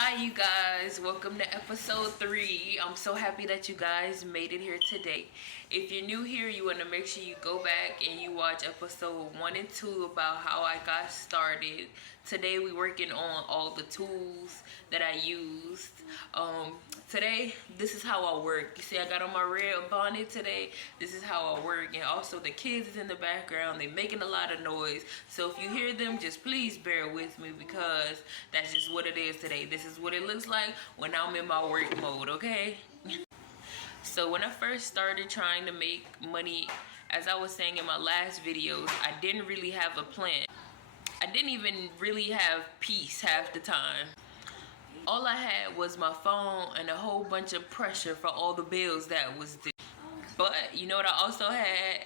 Hi you guys, welcome to episode 3. I'm so happy that you guys made it here today. If you're new here, you want to make sure you go back and you watch episode 1 and 2 about how I got started. Today we're working on all the tools that I used. Today, this is how I work. You see I got on my red bonnet today. This is how I work. And also the kids is in the background. They're making a lot of noise. So if you hear them, just please bear with me because that's just what it is today. This is what it looks like when I'm in my work mode, okay? So when I first started trying to make money, as I was saying in my last videos, I didn't really have a plan. I didn't even really have peace half the time. All I had was my phone and a whole bunch of pressure for all the bills that was due. But you know what I also had?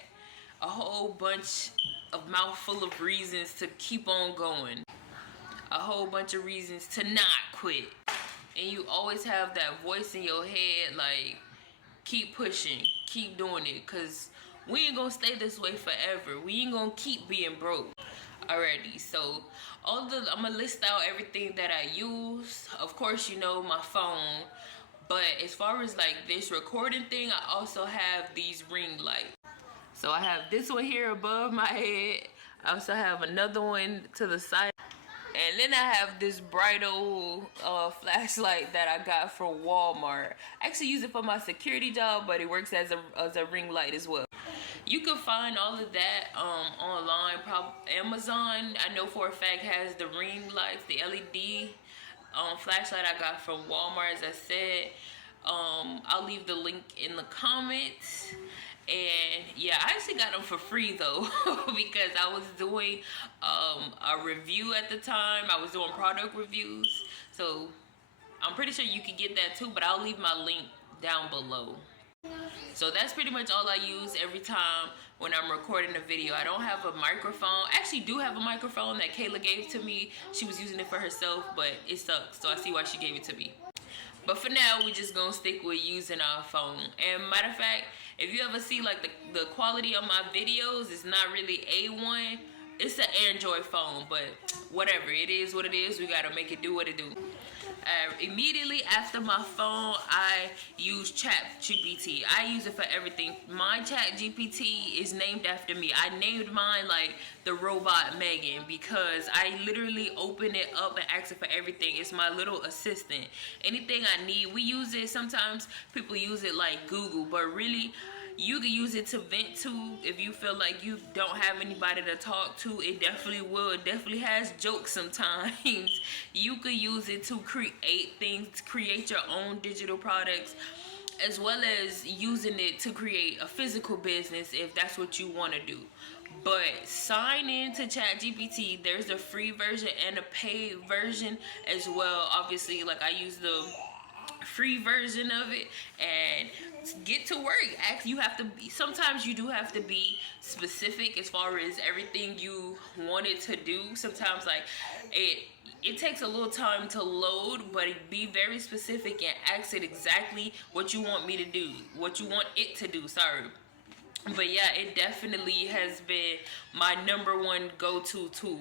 A whole bunch of mouthful of reasons to keep on going. A whole bunch of reasons to not quit. And you always have that voice in your head like, keep pushing, keep doing it, because we ain't gonna stay this way forever. We ain't gonna keep being broke. Alrighty, so I'm gonna list out everything that I use. Of course, you know, my phone, but as far as like this recording thing, I also have these ring lights. So I have this one here above my head. I also have another one to the side, and then I have this bright old flashlight that I got from Walmart. I actually use it for my security job, but it works as a ring light as well. You can find all of that online. Probably Amazon, I know for a fact, has the ring lights, the LED flashlight I got from Walmart, as I said. I'll leave the link in the comments. And yeah, I actually got them for free though because I was doing a review at the time. I was doing product reviews, so I'm pretty sure you can get that too, but I'll leave my link down below. So that's pretty much all I use every time when I'm recording a video. I don't have a microphone. I actually do have a microphone that Kayla gave to me. She was using it for herself, but it sucks, so I see why she gave it to me. But for now, we're just gonna stick with using our phone. And matter of fact, if you ever see like the quality of my videos, it's not really A1. It's an Android phone, but whatever, it is what it is. We gotta make it do what it do. Immediately after my phone, I use ChatGPT. I use it for everything. My ChatGPT is named after me. I named mine like the robot Megan because I literally open it up and ask it for everything. It's my little assistant. Anything I need, we use it. Sometimes people use it like Google, but really, you can use it to vent to if you feel like you don't have anybody to talk to. It definitely will. It definitely has jokes sometimes. You could use it to create things, create your own digital products, as well as using it to create a physical business if that's what you want to do. But sign in to ChatGPT. There's a free version and a paid version as well. Obviously, like I use the free version of it and get to work. You have to be, sometimes you do have to be specific as far as everything you want it to do. Sometimes like it takes a little time to load, but be very specific and ask it exactly what you want me to do, what you want it to do, sorry. But yeah, it definitely has been my #1 go-to tool.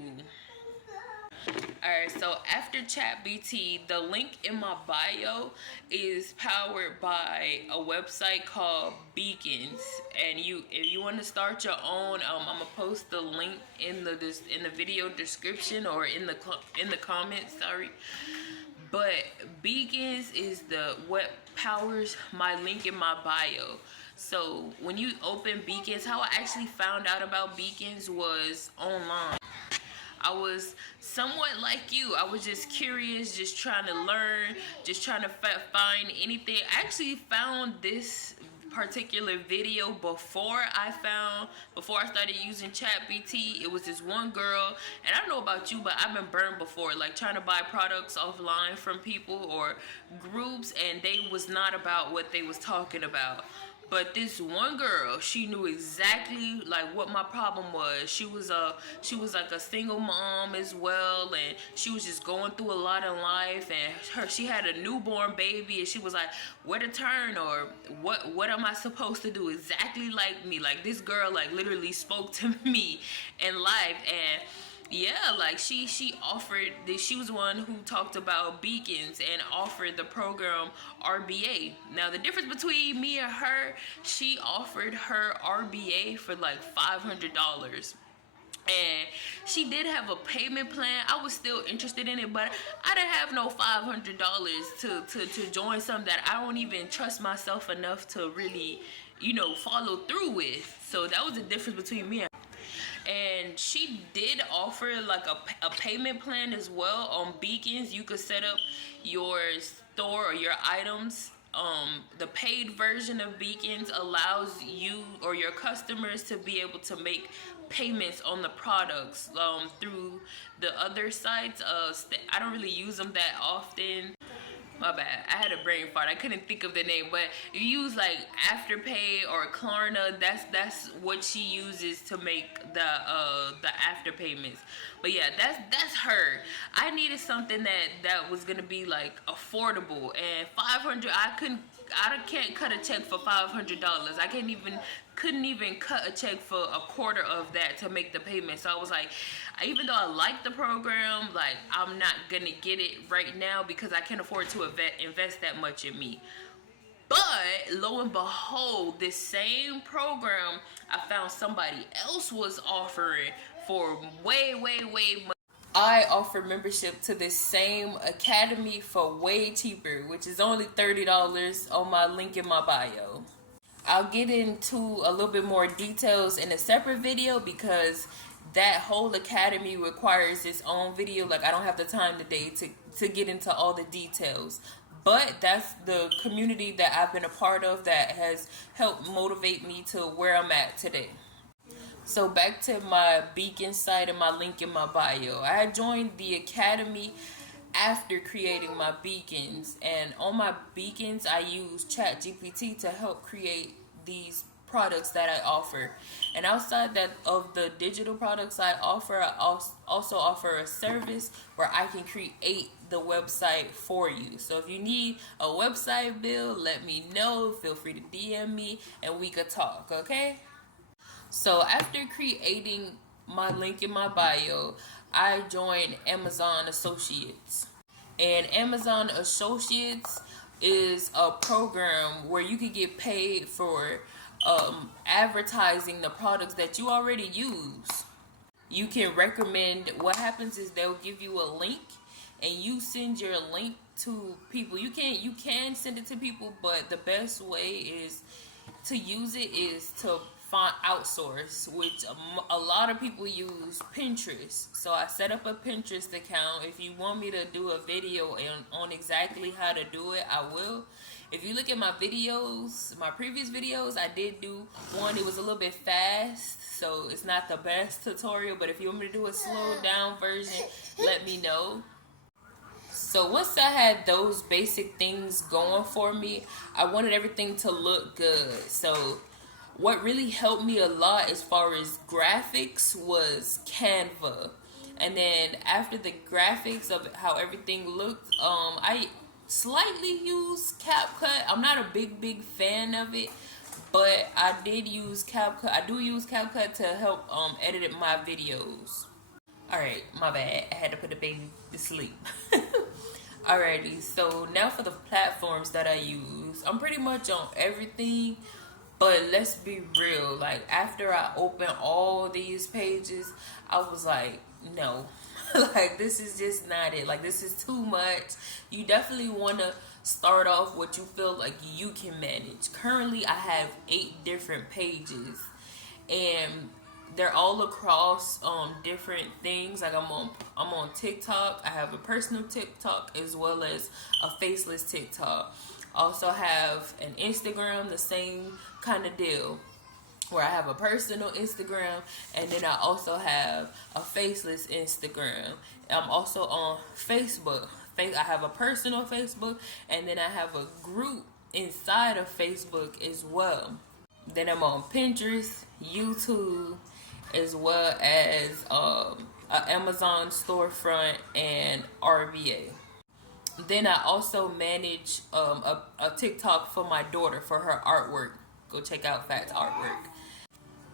Alright, so after ChatGPT, the link in my bio is powered by a website called Banx. And if you want to start your own, I'm gonna post the link in the video description or in the comments. Sorry, but Banx is what powers my link in my bio. So when you open Banx, how I actually found out about Banx was online. I was somewhat like you. I was just curious, just trying to learn, just trying to find anything. I actually found this particular video before I started using ChatGPT. It was this one girl, and I don't know about you, but I've been burned before, like trying to buy products offline from people or groups, and they was not about what they was talking about. But this one girl, she knew exactly like what my problem was. She was like a single mom as well, and she was just going through a lot in life, and she had a newborn baby, and she was like, where to turn, or what am I supposed to do? Exactly like me. Like this girl like literally spoke to me in life. And Yeah, like she offered this. She was one who talked about beacons and offered the program RBA. Now the difference between me and her, she offered her RBA for like $500. And she did have a payment plan. I was still interested in it, but I didn't have no $500 to join something that I don't even trust myself enough to really, follow through with. So that was the difference between me and she did offer like a payment plan as well on beacons. You could set up your store or your items. The paid version of beacons allows you or your customers to be able to make payments on the products through the other sites. I don't really use them that often. My bad. I had a brain fart. I couldn't think of the name, but you use like Afterpay or Klarna. That's what she uses to make the after payments. But yeah, that's her. I needed something that was gonna be like affordable, and 500. I can't cut a check for $500. I couldn't even cut a check for a quarter of that to make the payment. So I was like, even though I like the program, like I'm not gonna get it right now because I can't afford to invest that much in me. But lo and behold, this same program I found somebody else was offering for way much. I offer membership to this same academy for way cheaper, which is only $30 on my link in my bio. I'll get into a little bit more details in a separate video because that whole academy requires its own video. Like I don't have the time today to get into all the details. But that's the community that I've been a part of that has helped motivate me to where I'm at today. So back to my beacon site and my link in my bio. I had joined the academy after creating my beacons, and on my beacons I use ChatGPT to help create these products that I offer. And outside that of the digital products I offer, I also offer a service where I can create the website for you. So if you need a website build, let me know. Feel free to DM me and we could talk, okay? So after creating my link in my bio, I joined Amazon Associates. And Amazon Associates is a program where you can get paid for advertising the products that you already use. You can recommend. What happens is they'll give you a link and you send your link to people. You can send it to people, but the best way is to use it is to outsource, which a lot of people use Pinterest. So I set up a Pinterest account. If you want me to do a video on exactly how to do it, I will. If you look at my videos, my previous videos, I did do one. It was a little bit fast, so it's not the best tutorial, but if you want me to do a slowed down version, let me know. So once I had those basic things going for me, I wanted everything to look good. So what really helped me a lot as far as graphics was Canva. And then after the graphics of how everything looked, I slightly use CapCut. I'm not a big fan of it, but I did use CapCut. I do use CapCut to help edit my videos. Alright, my bad. I had to put the baby to sleep. Alrighty, so now for the platforms that I use. I'm pretty much on everything. But let's be real, like after I opened all these pages, I was like, no, like this is just not it. Like this is too much. You definitely want to start off what you feel like you can manage. Currently, I have 8 different pages, and they're all across different things. Like I'm on TikTok. I have a personal TikTok as well as a faceless TikTok. Also have an Instagram, the same kind of deal, where I have a personal Instagram and then I also have a faceless Instagram. I'm also on Facebook. I have a personal Facebook and then I have a group inside of Facebook as well. Then I'm on Pinterest, YouTube, as well as an Amazon storefront and RBA. Then I also manage a TikTok for my daughter for her artwork. Go check out Fat's artwork.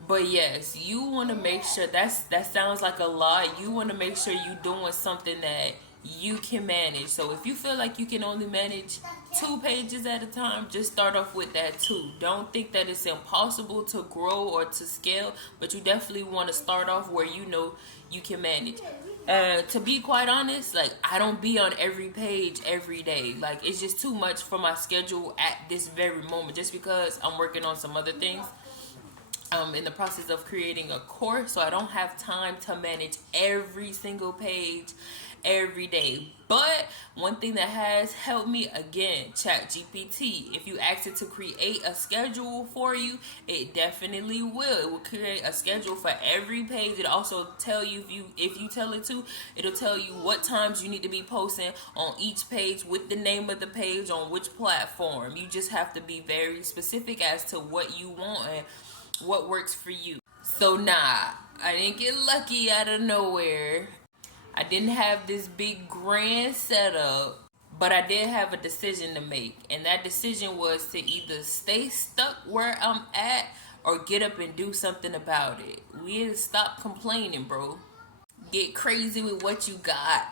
But yes, you want to make sure that sounds like a lot. You want to make sure you're doing something that you can manage. So if you feel like you can only manage 2 pages at a time, just start off with that too. Don't think that it's impossible to grow or to scale, but you definitely want to start off where you know you can manage. To be quite honest, like, I don't be on every page every day. Like, it's just too much for my schedule at this very moment, just because I'm working on some other things. I'm in the process of creating a course, so I don't have time to manage every single page every day. But one thing that has helped me, again, ChatGPT. If you ask it to create a schedule for you, it definitely will. It will create a schedule for every page. It also tell you, if you tell it to, it'll tell you what times you need to be posting on each page, with the name of the page, on which platform. You just have to be very specific as to what you want and what works for you. So nah, I didn't get lucky out of nowhere. I didn't have this big grand setup, but I did have a decision to make. And that decision was to either stay stuck where I'm at or get up and do something about it. We need to stop complaining, bro. Get crazy with what you got.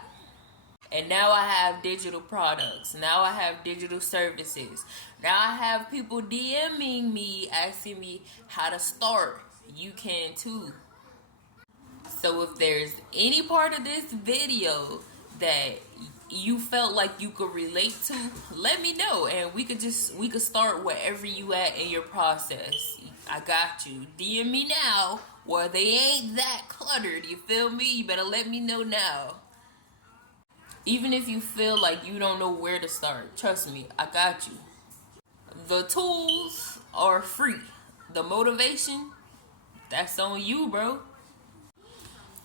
And now I have digital products. Now I have digital services. Now I have people DMing me, asking me how to start. You can too. So if there's any part of this video that you felt like you could relate to, let me know, and we could start wherever you at in your process. I got you. DM me now, or they ain't that cluttered. You feel me? You better let me know now. Even if you feel like you don't know where to start, trust me, I got you. The tools are free. The motivation, that's on you, bro.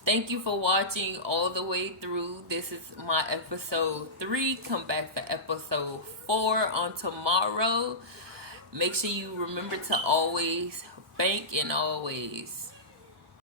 Thank you for watching all the way through. This is my episode 3. Come back for episode 4 on tomorrow. Make sure you remember to always bank and always.